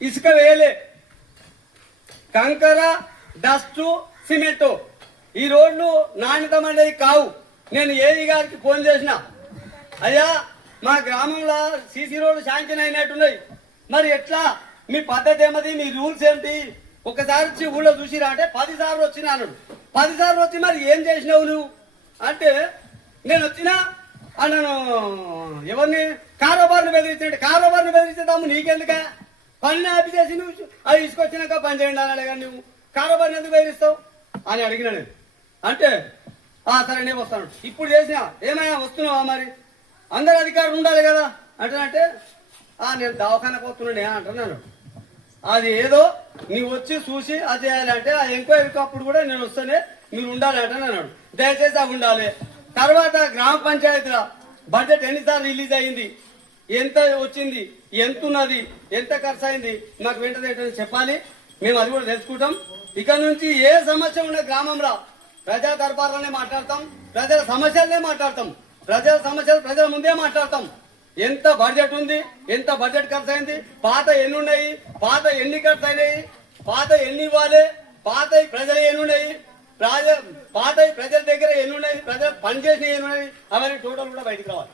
ఇసుక వేయలే, కంకర, డస్ట్, సిమెంటు ఈ రోడ్లు నాణ్యతమైనవి కావు. నేను ఏఈ గారికి ఫోన్ చేసిన, అయ్యా మా గ్రామంలో సీసీ రోడ్డు శాంక్షన్ అయినట్టున్నాయి, మరి ఎట్లా మీ పద్ధతి ఏమది, మీ రూల్స్ ఏంటి, ఒకసారి వచ్చి ఊళ్ళో చూసిరా అంటే 10 సార్లు వచ్చినా అన్నాడు. 10 సార్లు వచ్చి మరి ఏం చేసినావు నువ్వు అంటే, నేను వచ్చినా అన్నాను ఎవరిని కారోబార్ని బెదిరించండి. కారోబార్ని బెదిరించేదాము నీకెందుక, పని ఆపి చేసి నువ్వు అది తీసుకొచ్చినాక పని చేయండి అన్నాడు. కానీ నువ్వు కారోబార్ని ఎందుకు బెదిరిస్తావు అని అడిగినా నేను. అంటే సరే నేను వస్తాను. ఇప్పుడు చేసినా ఏమయ్యా వస్తున్నావా, మరి అందరు అధికారులు ఉండాలి కదా అంటే నేను దవాఖానకు వస్తున్నాను అంటున్నాను. అది ఏదో నీవు వచ్చి చూసి అది చేయాలంటే ఆ ఎంక్వైరీకి అప్పుడు కూడా నేను వస్తేనే మీరు ఉండాలి అంటున్నాను. దయచేసి అవి ఉండాలి. తర్వాత గ్రామ పంచాయతీల బడ్జెట్ ఎన్నిసార్లు రిలీజ్ అయింది, ఎంత వచ్చింది, ఎంత ఉన్నది, ఎంత ఖర్చు అయింది మాకు వెంటనే చెప్పాలి. మేము అది కూడా తెలుసుకుంటాం. ఇక నుంచి ఏ సమస్య ఉన్న గ్రామంలో ప్రజా దర్బార్లోనే మాట్లాడతాం, ప్రజల సమస్యలనే మాట్లాడతాం, ప్రజల సమస్యలు ప్రజల ముందే మాట్లాడతాం. ఎంత బడ్జెట్ ఉంది, ఎంత బడ్జెట్ ఖర్చు అయింది, పాత ఎన్ని ఉన్నాయి, పాత ఎన్ని ఖర్చు అయినాయి, పాత ఎన్ని ఇవ్వాలి, పాత ప్రజలు ఎన్ని ఉన్నాయి, పాత ప్రజల దగ్గర ఎన్ని ఉన్నాయి, ప్రజలు పనిచేసిన ఎన్ని ఉన్నాయి, అవన్నీ టోటల్ కూడా బయటకు రావాలి.